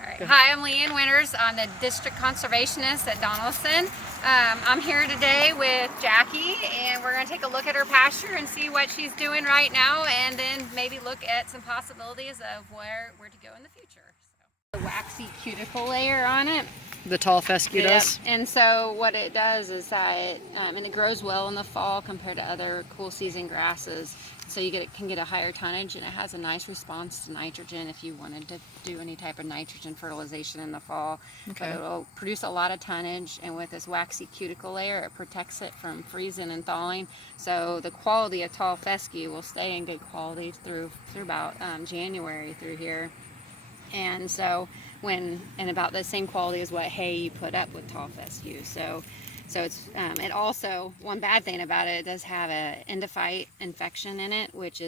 All right. Hi, I'm LeeAnn Winters. I'm the District Conservationist at Donaldson. I'm here today with Jackie, and we're going to take a look at her pasture and see what she's doing right now, and then maybe look at some possibilities of where to go in the future. So, the waxy cuticle layer on it. The tall fescue does? And so what it does is that and it grows well in the fall compared to other cool season grasses. So you can get a higher tonnage, and it has a nice response to nitrogen if you wanted to do any type of nitrogen fertilization in the fall. Okay. But it will produce a lot of tonnage, and with this waxy cuticle layer, it protects it from freezing and thawing. So the quality of tall fescue will stay in good quality through about January through here. And so and about the same quality as what hay you put up with tall fescue. So it's it also, one bad thing about it, it does have a endophyte infection in it, which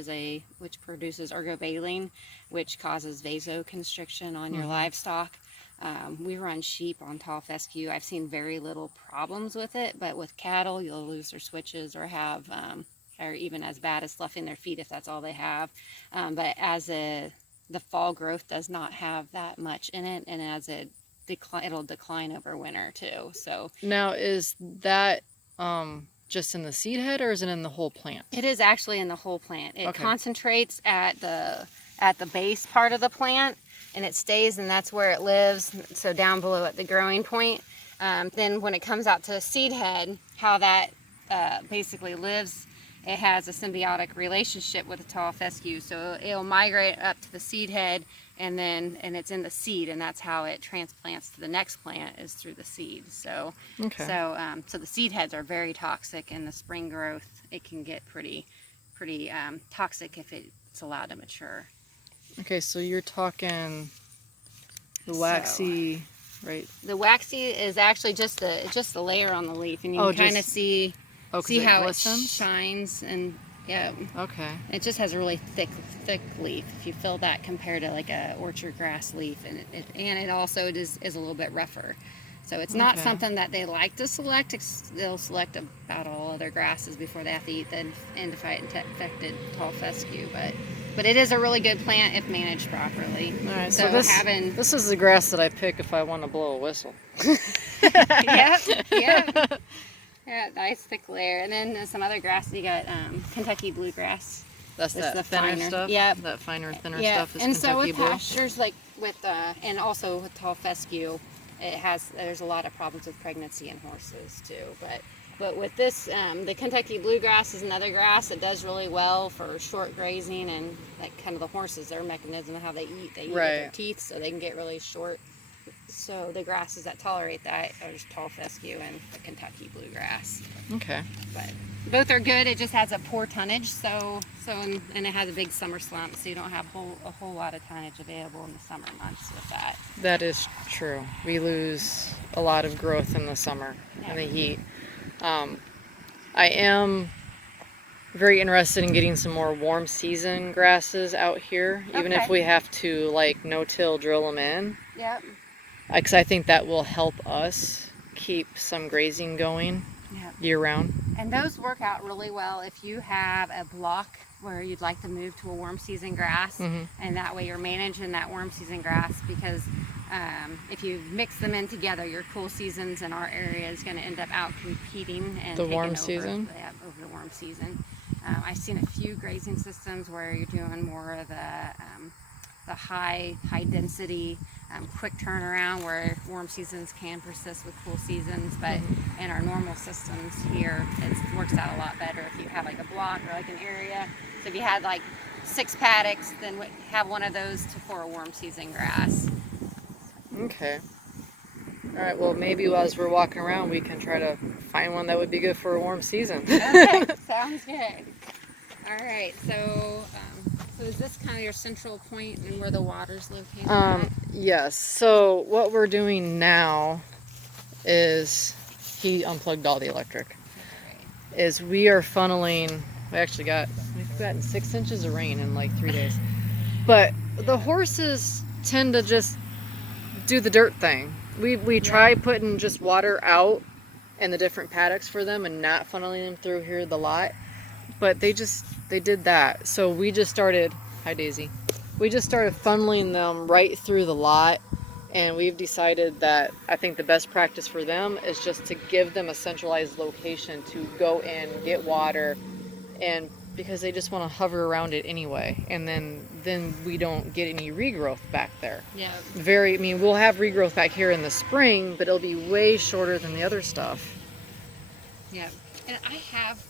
produces ergobaline, which causes vasoconstriction on your livestock. We run sheep on tall fescue. I've seen very little problems with it, but with cattle, you'll lose their switches or have or even as bad as sloughing their feet if that's all they have. But the fall growth does not have that much in it, and as it'll decline over winter too. So now, is that just in the seed head, or is it in the whole plant? It is actually in the whole plant. It Okay. concentrates at the base part of the plant, and it stays, and that's where it lives. So down below at the growing point. Then when it comes out to the seed head, how that basically lives, it has a symbiotic relationship with the tall fescue. So it'll migrate up to the seed head, and it's in the seed, and that's how it transplants to the next plant, is through the seed. So Okay. so the seed heads are very toxic. In the spring growth, it can get pretty toxic if it's allowed to mature. Okay, so you're talking the waxy, right? The waxy is actually just the layer on the leaf, and you Oh, can kind of just- see Oh, 'cause see it how glistens? it shines, and yeah. Okay. It just has a really thick leaf. If you feel that compared to like a orchard grass leaf, and it also is a little bit rougher. So it's not Okay. something that they like to select. They'll select about all other grasses before they have to eat the endophyte infected tall fescue. But it is a really good plant if managed properly. All right. So this is the grass that I pick if I want to blow a whistle. yeah. Yeah, nice thick layer. And then some other grasses, you got Kentucky bluegrass. That's It's that the thinner finer. stuff. Yep. That finer, thinner Yeah, stuff is and so Kentucky with blue. pastures, like and also with tall fescue, there's a lot of problems with pregnancy in horses too. But with this, the Kentucky bluegrass is another grass that does really well for short grazing, and like kind of the horses, their mechanism of how they eat with their teeth, so they can get really short. So the grasses that tolerate that are just tall fescue and the Kentucky bluegrass. Okay. But both are good. It just has a poor tonnage, and it has a big summer slump, so you don't have a whole lot of tonnage available in the summer months with that. That is true. We lose a lot of growth in the summer in the heat. I am very interested in getting some more warm season grasses out here, even if Okay. we have to like no-till drill them in. Yep. Because I think that will help us keep some grazing going Yep. year-round. And those work out really well if you have a block where you'd like to move to a warm season grass, Mhm. and that way you're managing that warm season grass, because if you mix them in together, your cool seasons in our area is going to end up out competing and The taking warm over, season? yeah, over the warm season. I've seen a few grazing systems where you're doing more of the high density, quick turnaround, where warm seasons can persist with cool seasons. But in our normal systems here, it works out a lot better if you have like a block or like an area. So if you had like 6 paddocks, then have one of those for a warm season grass. Okay. All right, well, maybe as we're walking around, we can try to find one that would be good for a warm season. Okay, sounds good. All right, so is this kind of your central point and where the water's located at? Yes. So what we're doing now is, he unplugged all the electric, is we are funneling, we've gotten 6 inches of rain in like 3 days. But the horses tend to just do the dirt thing. We try putting just water out in the different paddocks for them and not funneling them through here the lot. But they did that. So we just started, hi Daisy. We just started funneling them right through the lot And we've decided that I think the best practice for them is just to give them a centralized location to go in, get water, and because they just want to hover around it anyway, and then we don't get any regrowth back there. Yeah. I mean, we'll have regrowth back here in the spring, but it'll be way shorter than the other stuff. Yeah. And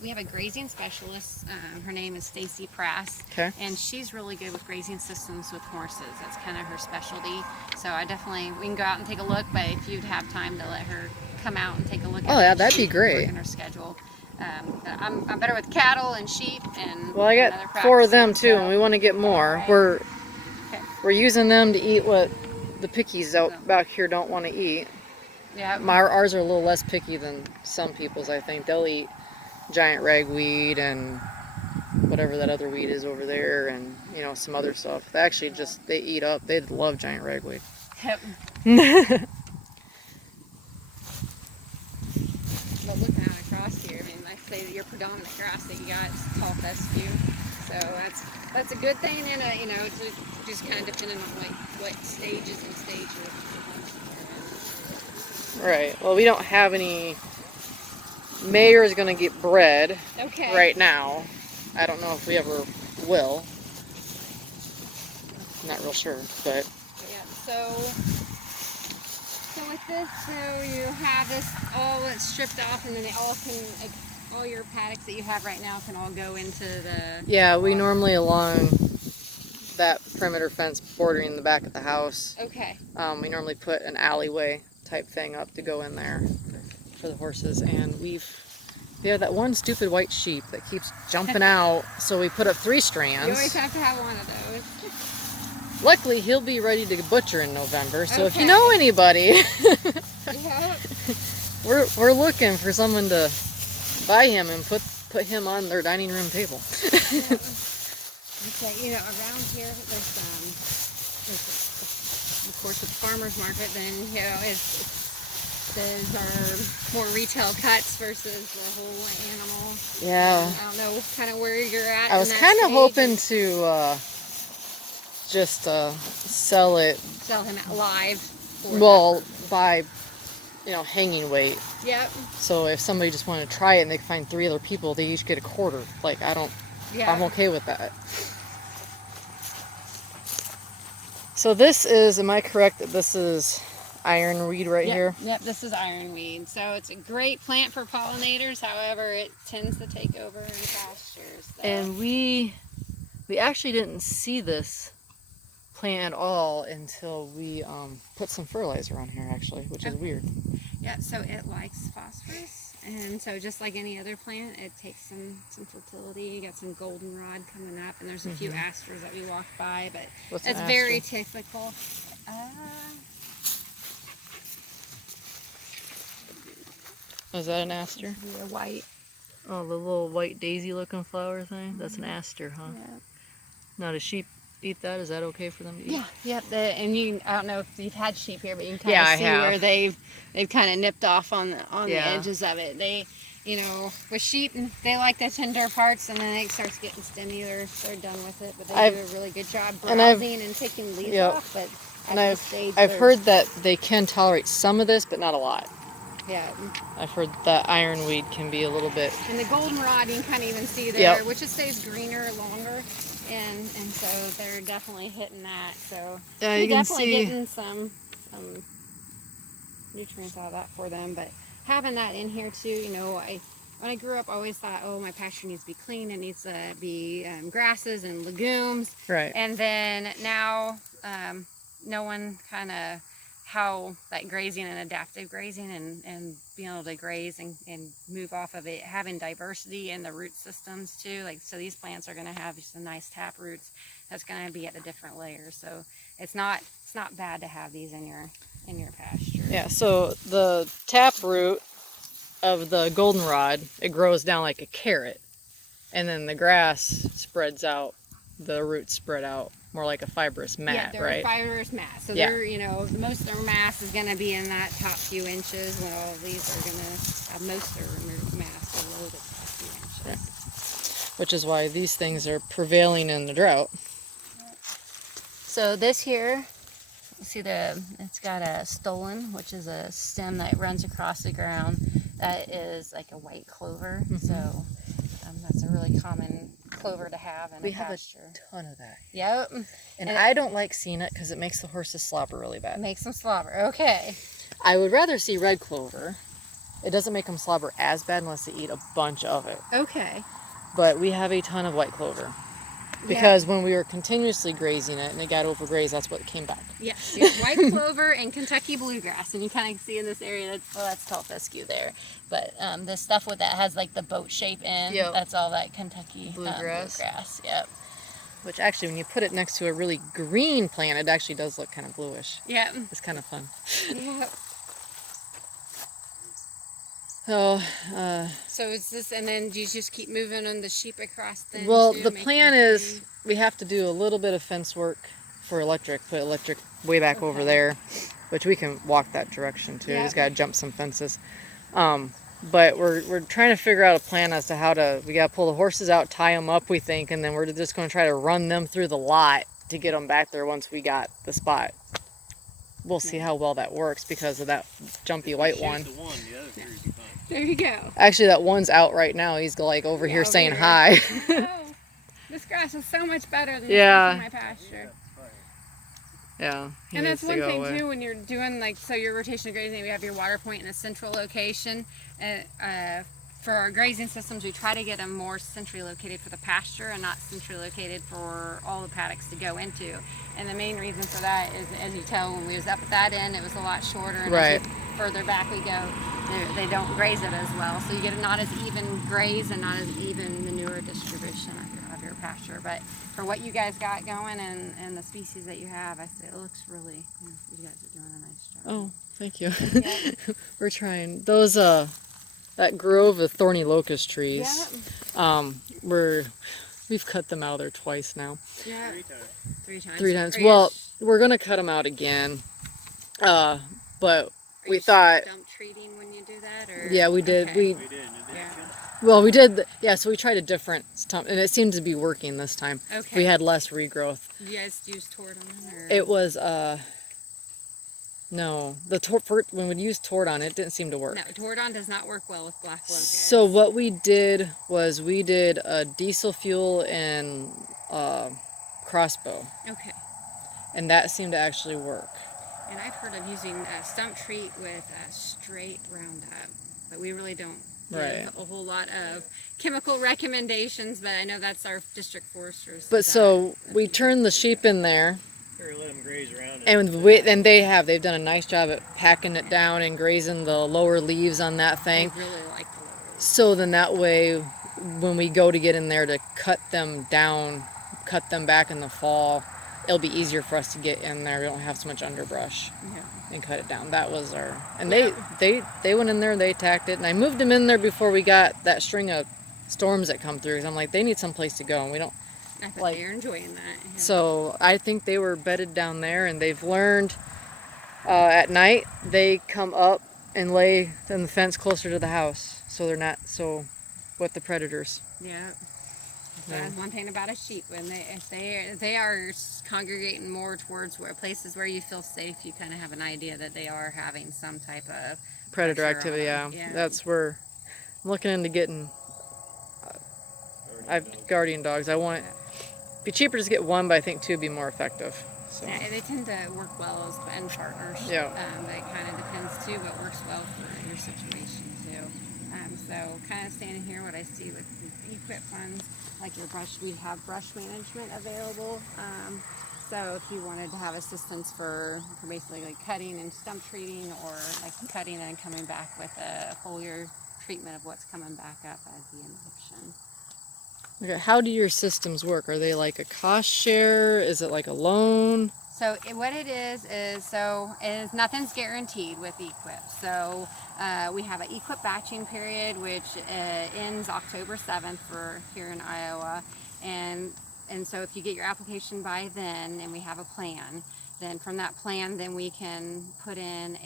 we have a grazing specialist. Her name is Stacy Prass. Okay. And she's really good with grazing systems with horses. That's kind of her specialty. So we can go out and take a look, but if you'd have time to let her come out and take a look at it. Oh, yeah, that'd be great. Work in her schedule. But I'm better with cattle and sheep and. Well, I got other 4 of them practices, too, so- and we want to get more. Right. We're using them to eat what the pickies out back here don't want to eat. Yeah. Ours are a little less picky than some people's, I think. They'll eat giant ragweed and whatever that other weed is over there, and some other stuff. They actually they eat up. They love giant ragweed. Yep. But looking out across here, I mean, like I say, your predominant grass that you got is tall fescue, so that's a good thing. And it's just kind of depending on what stages and stage Right. Well, we don't have any. Mayor is going to get bred Okay. right now. I don't know if we ever will. Not real sure, but Yeah. So with this, so you have this all that's stripped off, and then all your paddocks that you have right now can all go into the. yeah, we normally along that perimeter fence bordering the back of the house. Okay. We normally put an alleyway type thing up to go in there for the horses, and we have that one stupid white sheep that keeps jumping out, so we put up 3 strands. You always have to have one of those. Luckily, he'll be ready to butcher in November, so if you Okay. know anybody, Yeah. we're looking for someone to buy him and put him on their dining room table. Okay, around here there's of course the farmer's market. Then those are more retail cuts versus the whole animal. Yeah. I don't know kind of where you're at. I was kind of hoping to just sell it. Sell him live. Well, by hanging weight. Yep. So if somebody just wanted to try it and they could find 3 other people, they each get a quarter. Like Yeah. I'm okay with that. So this is, am I correct that this is ironweed right here? Yep, this is ironweed. So it's a great plant for pollinators. However, it tends to take over in pastures. So. And we actually didn't see this plant at all until we put some fertilizer on here, actually, which is weird. Yeah, so it likes phosphorus, and so just like any other plant, it takes some fertility. You got some goldenrod coming up, and there's a few asters that we walked by, but What's it's an very aster? typical. Is that an aster? The white. Oh, the little white daisy looking flower thing? That's an aster, huh? Yeah. Now, do sheep eat that? Is that okay for them to eat? Yeah, yep. I don't know if you've had sheep here, but you can kind Yeah, I of see have. where they've kind of nipped off on the Yeah. edges of it. They, with sheep, they like the tender parts, and then it starts getting stemmy. They're done with it, but they do a really good job browsing and taking leaves off. But I've heard that they can tolerate some of this, but not a lot. Yeah. I've heard that ironweed can be a little bit. And the goldenrod, you can kind of even see there, Yep. which it stays greener longer, and so they're definitely hitting that. So Yeah, you're you can definitely see. getting some nutrients out of that for them. But having that in here too, when I grew up, I always thought, oh, my pasture needs to be clean. It needs to be grasses and legumes. Right. And then now, knowing kind of how that grazing and adaptive grazing and being able to graze and move off of it, having diversity in the root systems too. So these plants are going to have just a nice tap roots that's going to be at a different layer. So it's not bad to have these in your pasture. Yeah, so the tap root of the goldenrod, it grows down like a carrot. And then the grass spreads out, the roots spread out more like a fibrous mat, yeah, they're right? a fibrous mass. So Yeah. most of their mass is going to be in that top few inches. Well, these are going to have most of their mass below the top few inches. Which is why these things are prevailing in the drought. So this here See it's got a stolon, which is a stem that runs across the ground that is like a white clover. So that's a really common clover to have in We a have pasture. a ton of that. Yep. And I don't like seeing it because it makes the horses slobber really It bad. makes them slobber. Okay. I would rather see red clover. It doesn't make them slobber as bad unless they eat a bunch of it. Okay. But we have a ton of white clover. Because when we were continuously grazing it and it got overgrazed, that's what came back. Yes, you have white clover and Kentucky bluegrass, and you kind of see in this area, that's tall fescue there. But the stuff with that has like the boat shape in, that's all that Kentucky bluegrass. Yep. Which actually, when you put it next to a really green plant, it actually does look kind of bluish. Yep. It's kind of fun. Yep. So is this, and then do you just keep moving on the sheep across then? Well, the plan is we have to do a little bit of fence work for electric, put electric way back over there, which we can walk that direction too. Just got to jump some fences. But we're trying to figure out a plan as to we got to pull the horses out, tie them up, we think, and then we're just going to try to run them through the lot to get them back there once we got the spot. We'll see how well that works because of that jumpy white one. There you go. Actually, that one's out right now. He's like over here saying hi. Oh, this grass is so much better than the stuff in my pasture. Yeah. And that's one thing too when you're doing so your rotational grazing, we have your water point in a central location. For our grazing systems, we try to get them more centrally located for the pasture and not centrally located for all the paddocks to go into. And the main reason for that is, as you tell, when we was up at that end, it was a lot shorter. And as further back we go, they don't graze it as well. So you get a not as even graze and not as even manure distribution of your pasture. But for what you guys got going and the species that you have, I say it looks really, you guys are doing a nice job. Oh, thank you. We're trying. Those, that grove of thorny locust trees, we've cut them out of there twice now. Yeah. Three times. Well, we're going to cut them out again. But we thought... Stump treating when you do that? Or? Yeah, we did. Okay. Well, we did. So we tried a different stump, and it seemed to be working this time. Okay. We had less regrowth. You guys use Tordon? Or? It was, no. When we used Tordon, it didn't seem to work. No, Tordon does not work well with black locust. So what we did was we did a diesel fuel and crossbow. Okay. And that seemed to actually work. And I've heard of using stump treat with straight Roundup, but we really don't give a whole lot of chemical recommendations, but I know that's our district foresters. But so we turned the sheep in there. Let them graze around it. And they've done a nice job at packing it down and grazing the lower leaves on that thing. I really like the lower leaves. So then that way, when we go to get in there to cut them down, cut them back in the fall, it'll be easier for us to get in there. We don't have so much underbrush and cut it down. That was our... And they went in there, they attacked it, and I moved them in there before we got that string of storms that come through, because I'm like, they need some place to go, and we don't... I bet they're enjoying that. Yeah. So I think they were bedded down there, and they've learned at night they come up and lay in the fence closer to the house, so they're not so with the predators. Yeah. That's one thing about a sheep, when they are congregating more towards places where you feel safe, you kind of have an idea that they are having some type of predator activity. Yeah, that's where I'm looking into getting. I've guardian dogs. I want it. Be cheaper to just get one, but I think two would be more effective. So. Yeah, they tend to work well as partners. Yeah. That kind of depends too, what works well for your situation too. So kind of standing here, what I see with the equip ones, like your brush, we have brush management available. So if you wanted to have assistance for basically like cutting and stump treating, or like cutting and coming back with a foliar treatment of what's coming back up, that'd be an option. Okay, how do your systems work? Are they like a cost share? Is it like a loan? So what it is nothing's guaranteed with equip. So we have an equip batching period, which ends October 7th for here in Iowa, and so if you get your application by then, and we have a plan, then from that plan, then we can put in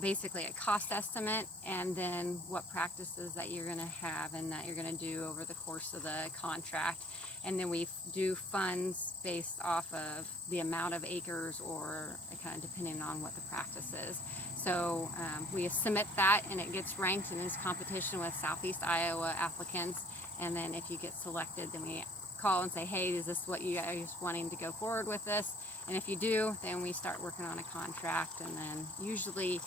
basically a cost estimate, and then what practices that you're going to have and that you're going to do over the course of the contract. And then we do funds based off of the amount of acres, or kind of depending on what the practice is. So we submit that, and it gets ranked in this competition with Southeast Iowa applicants. And then if you get selected, then we call and say, hey, is this what you guys wanting to go forward with this? And if you do, then we start working on a contract, and then usually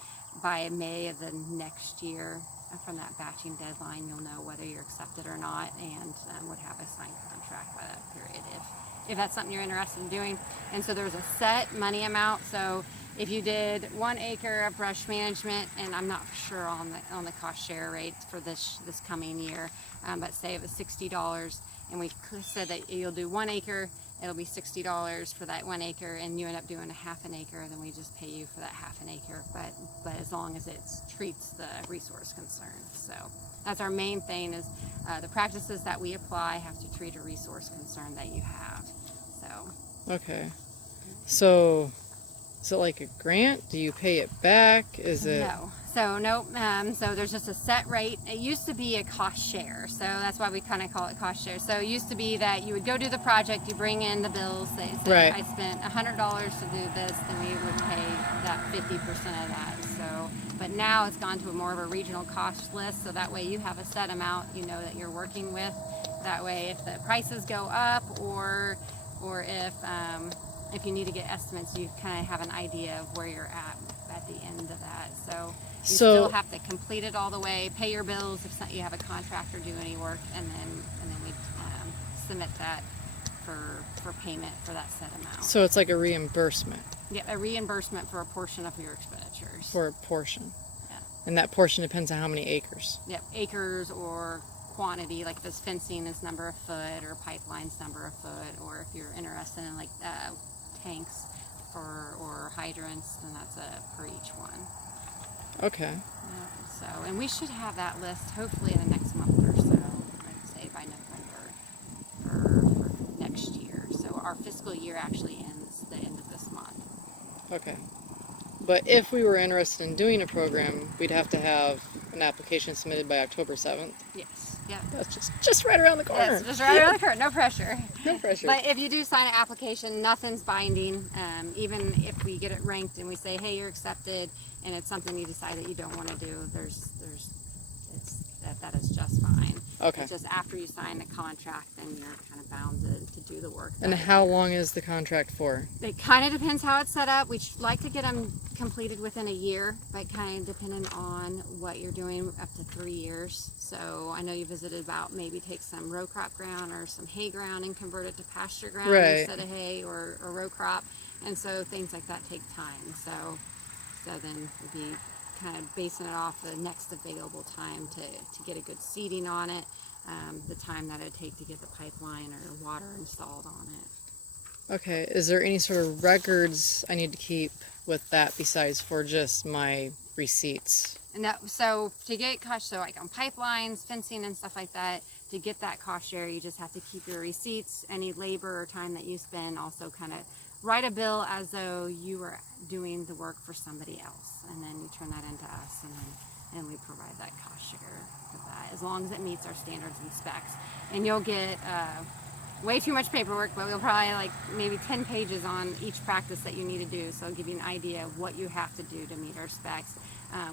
by May of the next year, from that batching deadline, you'll know whether you're accepted or not, and would have a signed contract by that period if that's something you're interested in doing. And so there's a set money amount. So if you did 1 acre of brush management, and I'm not sure on the cost share rate for this coming year, but say it was $60, and we said that you'll do 1 acre, it'll be $60 for that 1 acre, and you end up doing a half an acre, then we just pay you for that half an acre, but as long as it treats the resource concern. So that's our main thing, is the practices that we apply have to treat a resource concern that you have. So Okay. So is it like a grant? Do you pay it back? Is it? No. So nope. So there's just a set rate. It used to be a cost share, so that's why we kind of call it cost share. So it used to be that you would go do the project, you bring in the bills. They say, Right. I spent $100 to do this, then we would pay that 50% of that. So, but now it's gone to a more of a regional cost list, so that way you have a set amount you know that you're working with. That way, if the prices go up, or if you need to get estimates, you kind of have an idea of where you're at the end of that. So you still have to complete it all the way, pay your bills if you have a contractor do any work, and then we submit that for payment for that set amount. So it's like a reimbursement. Yeah, a reimbursement for a portion of your expenditures. For a portion. Yeah. And that portion depends on how many acres. Yep, acres or quantity, like if it's fencing is number of foot, or pipelines number of foot, or if you're interested in like tanks or hydrants, then that's per each one. Okay. So, and we should have that list hopefully in the next month or so, I'd say by November for next year. So our fiscal year actually ends the end of this month. Okay. But if we were interested in doing a program, we'd have to have an application submitted by October 7th. Yes. Yep. That's just right around the corner. Yes, just right around the corner. No pressure. No pressure. But if you do sign an application, nothing's binding. Even if we get it ranked and we say, hey, you're accepted, and it's something you decide that you don't want to do, that is just fine. Okay. It's just after you sign the contract, then you're kind of bound to do the work. And how long is the contract for? It kind of depends how it's set up. We like to get them completed within a year, but kind of depending on what you're doing, up to 3 years. So I know you visited about maybe take some row crop ground or some hay ground and convert it to pasture ground instead of hay or row crop. And so things like that take time. So then we'd be kind of basing it off the next available time to get a good seeding on it, the time that it'd take to get the pipeline or water installed on it. Okay. Is there any sort of records I need to keep with that besides for just my receipts? And so to get cost, so like on pipelines, fencing and stuff like that, to get that cost share, you just have to keep your receipts, any labor or time that you spend, also kind of write a bill as though you were doing the work for somebody else, and then you turn that into us, and we provide that cost share for that, as long as it meets our standards and specs. And you'll get way too much paperwork, but we'll probably like maybe 10 pages on each practice that you need to do, so I'll give you an idea of what you have to do to meet our specs.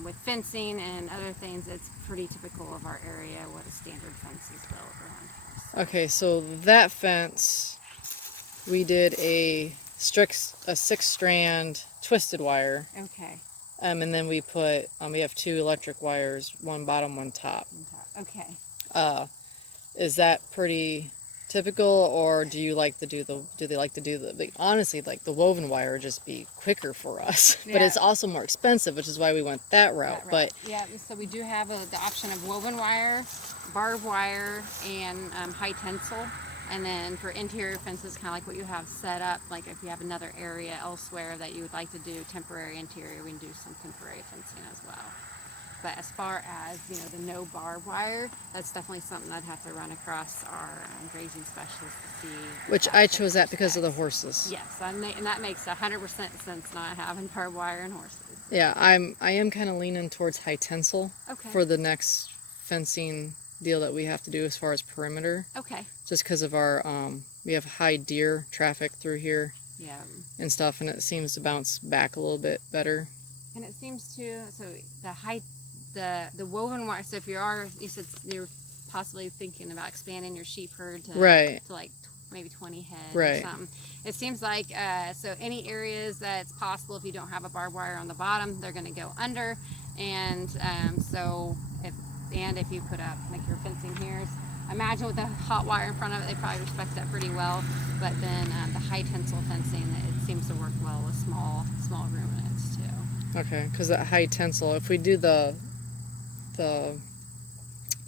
With fencing and other things, it's pretty typical of our area what a standard fence is built around. So. Okay, so that fence, we did a 6-strand twisted wire, Okay. and then we put we have 2 electric wires, one bottom, one top. Okay. Is that pretty typical, or do they like to do the honestly, like the woven wire would just be quicker for us, but it's also more expensive, which is why we went that route. But yeah, so we do have the option of woven wire, barbed wire, and high tensile. And then for interior fences, kind of like what you have set up, like if you have another area elsewhere that you would like to do temporary interior, we can do some temporary fencing as well. But as far as, the no barbed wire, that's definitely something I'd have to run across our grazing specialist to see. which I chose that because of the horses. Yes, and that makes 100% sense not having barbed wire and horses. Yeah, I am kind of leaning towards high tensile Okay. for the next fencing deal that we have to do as far as perimeter. Okay. Just because of our we have high deer traffic through here Yeah. and stuff, and it seems to bounce back a little bit better. And it seems to, so the height, the woven wire, so if you said you're possibly thinking about expanding your sheep herd to, Right. to like maybe 20 head Right. or something. It seems like, so any areas that it's possible if you don't have a barbed wire on the bottom, they're going to go under. And so if you put up like your fencing here, imagine with the hot wire in front of it, they probably respect that pretty well. But then the high tensile fencing, it seems to work well with small ruminants too. Okay, because that high tensile, if we do the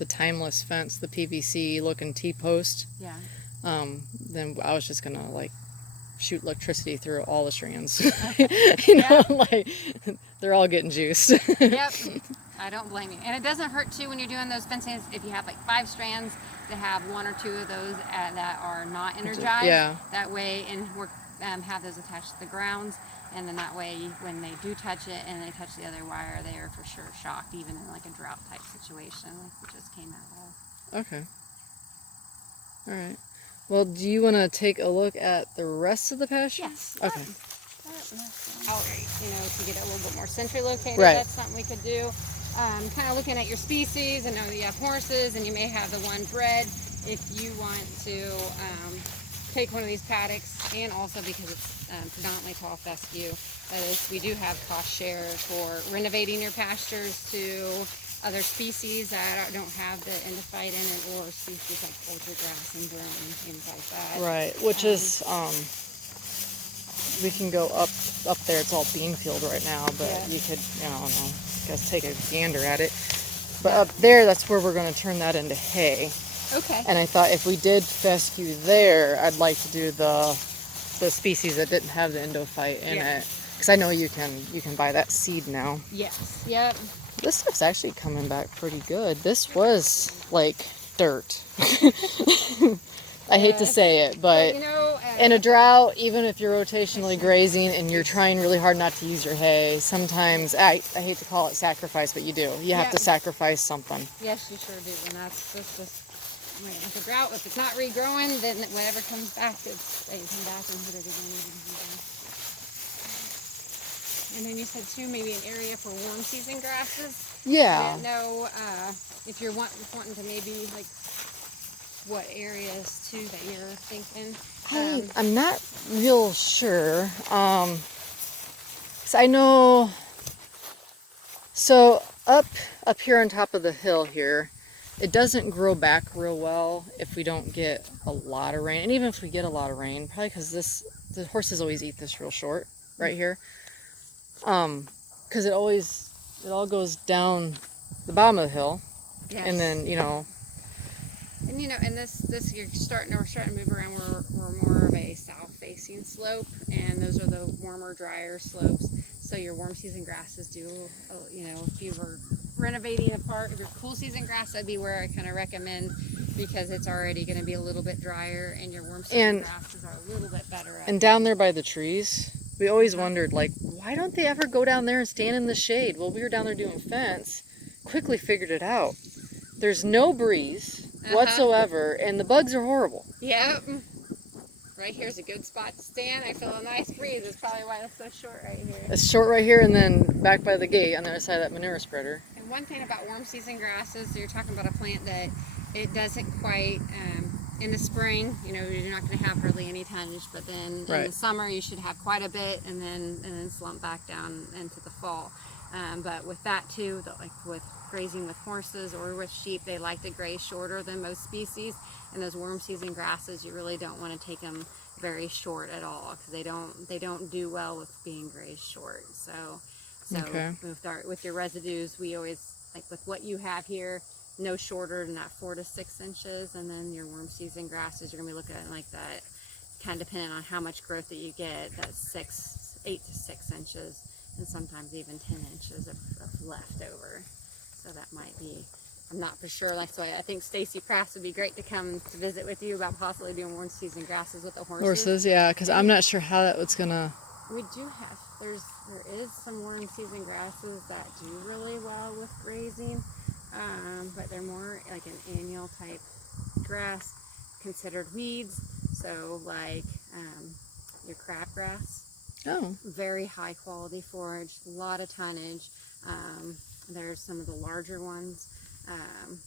timeless fence, the PVC looking T-post, Yeah. then I was just gonna like shoot electricity through all the strands. Okay. You know, like they're all getting juiced. Yep. I don't blame you. And it doesn't hurt too when you're doing those fencings if you have like 5 strands to have 1 or 2 of those that are not energized. Yeah. That way, and work have those attached to the grounds, and then that way when they do touch it and they touch the other wire, they are for sure shocked, even in like a drought type situation like we just came out of. Okay. All right. Well, do you want to take a look at the rest of the pasture? Yes. Okay. Out, to get it a little bit more centrally located. Right. That's something we could do. Kind of looking at your species. I know that you have horses and you may have the one bred. If you want to take one of these paddocks, and also because it's predominantly tall fescue, that is, we do have cost share for renovating your pastures to other species that don't have the endophyte in it, or species like orchard grass and broom and things like that. Right. Which is we can go up there. It's all bean field right now, but Yeah. you could, I don't know, guess take a gander at it. But up there, that's where we're going to turn that into hay. Okay. And I thought if we did fescue there, I'd like to do the species that didn't have the endophyte in Yeah. it, because I know you can buy that seed now. Yes. Yep. This stuff's actually coming back pretty good. This was like dirt. I hate to say it, but in a drought, even if you're rotationally grazing and you're trying really hard not to use your hay, sometimes, I hate to call it sacrifice, but you do. You have to sacrifice something. Yes, you sure do. And that's just with the drought. If it's not regrowing, then whatever comes back, they can come back and hit it again. And then you said too, maybe an area for warm season grasses. I Yeah. didn't know if you're wanting to maybe like what areas too that you're thinking. I'm not real sure. 'Cause I know. So up here on top of the hill here, it doesn't grow back real well if we don't get a lot of rain. And even if we get a lot of rain, probably because the horses always eat this real short right here. Because it all goes down the bottom of the hill, Yes. and then And this we're starting to move around. We're more of a south-facing slope, and those are the warmer, drier slopes. So your warm season grasses do, if you were renovating a part of your cool season grass, that'd be where I kind of recommend, because it's already going to be a little bit drier, and your warm season grasses are a little bit better. And down there by the trees, we always wondered, like, why don't they ever go down there and stand in the shade? Well, we were down there doing fence, quickly figured it out. There's no breeze whatsoever, and the bugs are horrible. Yep. Right here's a good spot to stand. I feel a nice breeze. That's probably why it's so short right here. It's short right here, and then back by the gate on the other side of that manure spreader. And one thing about warm season grasses, you're talking about a plant that it doesn't quite, in the spring, you're not going to have hardly any tonnage, but then in the summer you should have quite a bit, and then slump back down into the fall. But with that too, like with grazing with horses or with sheep, they like to graze shorter than most species. And those warm season grasses, you really don't want to take them very short at all, because they don't do well with being grazed short. So with your residues, we always, like with what you have here, no shorter than that 4 to 6 inches, and then your warm season grasses, you're gonna be looking at like that, kind of depending on how much growth that you get, that's 8 to 6 inches, and sometimes even 10 inches of leftover. So that might be, I'm not for sure. That's why I think Stacy Crafts would be great to come to visit with you about possibly doing warm season grasses with the horses. Yeah, because I'm not sure how that was gonna We do have, there is some warm season grasses that do really well with grazing, but they're more like an annual type grass, considered weeds. So like your crabgrass, Oh, very high quality forage, a lot of tonnage. There's some of the larger ones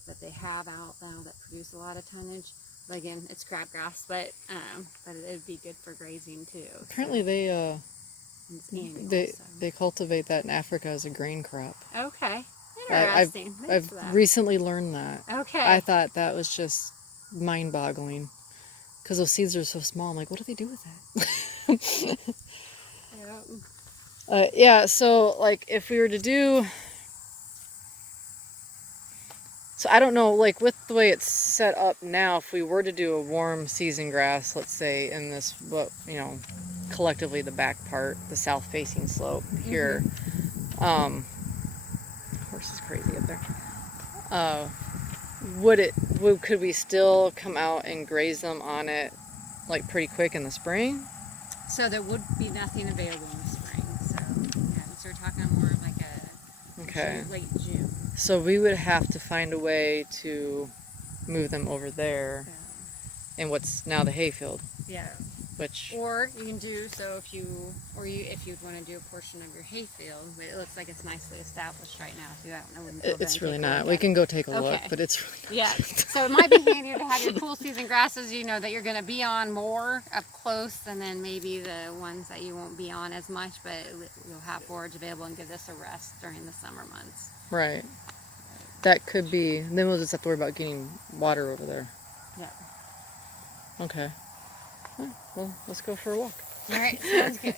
that they have out now that produce a lot of tonnage. But again, it's crabgrass, but it would be good for grazing too. apparently It's annual, they so. they cultivate that in Africa as a grain crop. Okay, I've interesting. Thanks I've for that. recently learned that. Okay. I thought that was just mind-boggling because those seeds are so small. I'm like, what do they do with that? Yep. Yeah, so like if we were to do, so I don't know, like with the way it's set up now, if we were to do a warm season grass, let's say in this, what, you know, collectively the back part, the south facing slope here, horse is crazy up there. Could we still come out and graze them on it like pretty quick in the spring? So there would be nothing available in the spring. So we're talking more of like a Okay. late June. So we would have to find a way to move them over there in what's now the hayfield, Yeah. which Or you can do so if you'd want to do a portion of your hayfield, but it looks like it's nicely established right now. If you haven't, I wouldn't go there it's and really take a not. look We at can it. go take a look, Okay. but it's really not. Yeah, so it might be handier to have your cool season grasses, you know, that you're going to be on more up close, and then maybe the ones that you won't be on as much, but you'll have forage available and give this a rest during the summer months. Right. That could be. Then we'll just have to worry about getting water over there. Yeah. Okay. Well, let's go for a walk. All right, sounds good.